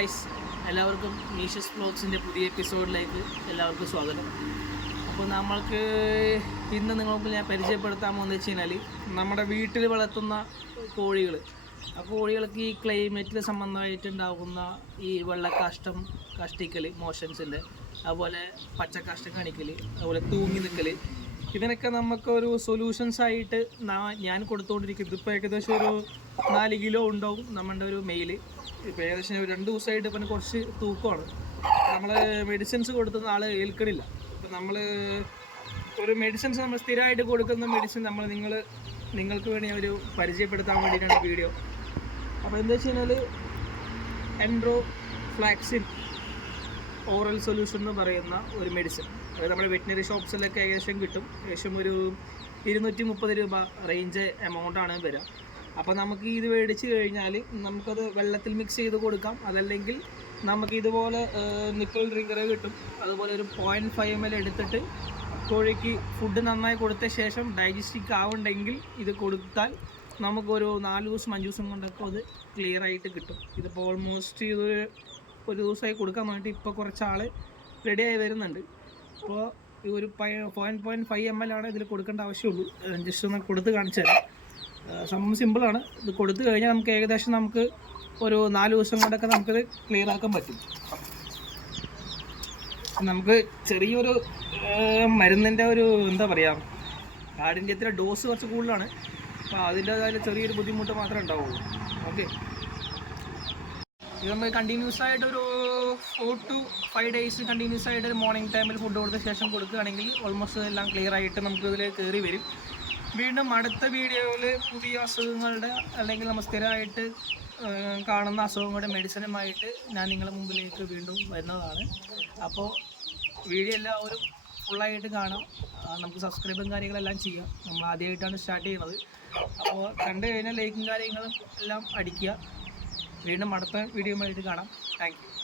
Guys, എല്ലാവർക്കും മീഷസ് വ്ലോഗ്സിൻ്റെ പുതിയ എപ്പിസോഡിലേക്ക് എല്ലാവർക്കും സ്വാഗതം. അപ്പോൾ നമ്മൾക്ക് ഇന്ന് നിങ്ങൾക്ക് ഞാൻ പരിചയപ്പെടുത്താൻ പോകുന്നത് വെച്ച് കഴിഞ്ഞാൽ നമ്മുടെ വീട്ടിൽ വളർത്തുന്ന കോഴികൾ. ആ കോഴികൾക്ക് ഈ ക്ലൈമറ്റിൽ സംബന്ധമായിട്ടുണ്ടാകുന്ന ഈ വെള്ളക്കാഷ്ടം കാഷ്ടിക്കൽ, മോഷൻസിൻ്റെ, അതുപോലെ പച്ചക്കാഷ്ടം കാണിക്കൽ, അതുപോലെ തൂങ്ങി നിൽക്കൽ, ഇതിനൊക്കെ നമുക്കൊരു സൊല്യൂഷൻസ് ആയിട്ട് ഞാൻ കൊടുത്തുകൊണ്ടിരിക്കുന്നത്. ഇപ്പോൾ ഏകദേശം ഒരു 4 കിലോ ഉണ്ടാവും നമ്മുടെ ഒരു മെയിൽ. ഇപ്പോൾ ഏകദേശം 2 ദിവസമായിട്ട് ഇപ്പം കുറച്ച് തൂക്കമാണ്. നമ്മൾ മെഡിസിൻസ് കൊടുത്തുന്ന ആൾ ഏൽക്കണില്ല. ഇപ്പം നമ്മൾ ഒരു മെഡിസിൻസ് നമ്മൾ സ്ഥിരമായിട്ട് കൊടുക്കുന്ന മെഡിസിൻ നിങ്ങൾക്ക് വേണ്ടി ഒരു പരിചയപ്പെടുത്താൻ വേണ്ടിയിട്ടാണ് വീഡിയോ. അപ്പോൾ എന്താ വെച്ച് കഴിഞ്ഞാൽ എൻഡ്രോ ഫ്ലാക്സിൻ ഓറൽ സൊല്യൂഷൻ എന്ന് പറയുന്ന ഒരു മെഡിസിൻ. അതായത് നമ്മുടെ വെറ്റിനറി ഷോപ്സിലൊക്കെ ഏകദേശം കിട്ടും. ഏകദേശം ഒരു 230 രൂപ റേഞ്ച് എമൗണ്ടാണ് വരിക. അപ്പോൾ നമുക്ക് ഇത് മേടിച്ച് കഴിഞ്ഞാൽ നമുക്കത് വെള്ളത്തിൽ മിക്സ് ചെയ്ത് കൊടുക്കാം. അതല്ലെങ്കിൽ നമുക്ക് ഇതുപോലെ നിപ്പിൾ ഡ്രിങ്കർ കിട്ടും. അതുപോലെ ഒരു 0.5 ml എടുത്തിട്ട് കോഴിക്ക് ഫുഡ് നന്നായി കൊടുത്ത ശേഷം ഡൈജസ്റ്റിക് ആവുണ്ടെങ്കിൽ ഇത് കൊടുത്താൽ നമുക്കൊരു 4 ദിവസം 5 ദിവസം കൊണ്ടൊക്കെ അത് ക്ലിയർ ആയിട്ട് കിട്ടും. ഇതിപ്പോൾ ഓൾമോസ്റ്റ് ഒരു ദിവസമായി കൊടുക്കാൻ വേണ്ടിയിട്ട് ഇപ്പോൾ കുറച്ചാൾ റെഡിയായി വരുന്നുണ്ട്. അപ്പോൾ ഈ ഒരു 0.5 ml ആണ് ഇതിൽ കൊടുക്കേണ്ട ആവശ്യമുള്ളൂ. ജസ്റ്റ് ഒന്ന് കൊടുത്ത് കാണിച്ചു തരാം. സംഭവം സിമ്പിളാണ്. ഇത് കൊടുത്തു കഴിഞ്ഞാൽ നമുക്ക് ഏകദേശം ഒരു 4 ദിവസം കൊണ്ടൊക്കെ നമുക്കിത് ക്ലിയർ ആക്കാൻ പറ്റും. നമുക്ക് ചെറിയൊരു മരുന്നിൻ്റെ ഒരു എന്താ പറയുക, കാഠിന്യത്തിൻ്റെ ഡോസ് കുറച്ച് കൂടുതലാണ്. അപ്പോൾ അതിൻ്റേതായ ചെറിയൊരു ബുദ്ധിമുട്ട് മാത്രമേ ഉണ്ടാവുള്ളൂ. ഓക്കെ, ഇത് നമ്മൾ കണ്ടിന്യൂസ് ആയിട്ട് ഒരു 4 to 5 days കണ്ടിന്യൂസ് ആയിട്ട് മോർണിംഗ് ടൈമിൽ ഫുഡ് കൊടുത്ത ശേഷം കൊടുക്കുകയാണെങ്കിൽ ഓൾമോസ്റ്റ് എല്ലാം ക്ലിയർ ആയിട്ട് നമുക്കിതിൽ കയറി വരും. വീണ്ടും അടുത്ത വീഡിയോയിൽ പുതിയ അസുഖങ്ങളുടെ അല്ലെങ്കിൽ നമ്മൾ സ്ഥിരമായിട്ട് കാണുന്ന അസുഖങ്ങളുടെ മെഡിസിനുമായിട്ട് ഞാൻ നിങ്ങളുടെ മുമ്പിലേക്ക് വീണ്ടും വരുന്നതാണ്. അപ്പോൾ വീഡിയോ എല്ലാവരും ഫുള്ളായിട്ട് കാണാം. നമുക്ക് സബ്സ്ക്രൈബും കാര്യങ്ങളെല്ലാം ചെയ്യാം. നമ്മൾ ആദ്യമായിട്ടാണ് സ്റ്റാർട്ട് ചെയ്യുന്നത്. അപ്പോൾ കണ്ടു കഴിഞ്ഞാൽ ലൈക്കും കാര്യങ്ങളും എല്ലാം അടിക്കുക. വീണ്ടും അടുത്ത വീഡിയോയുമായിട്ട് കാണാം. Thank you.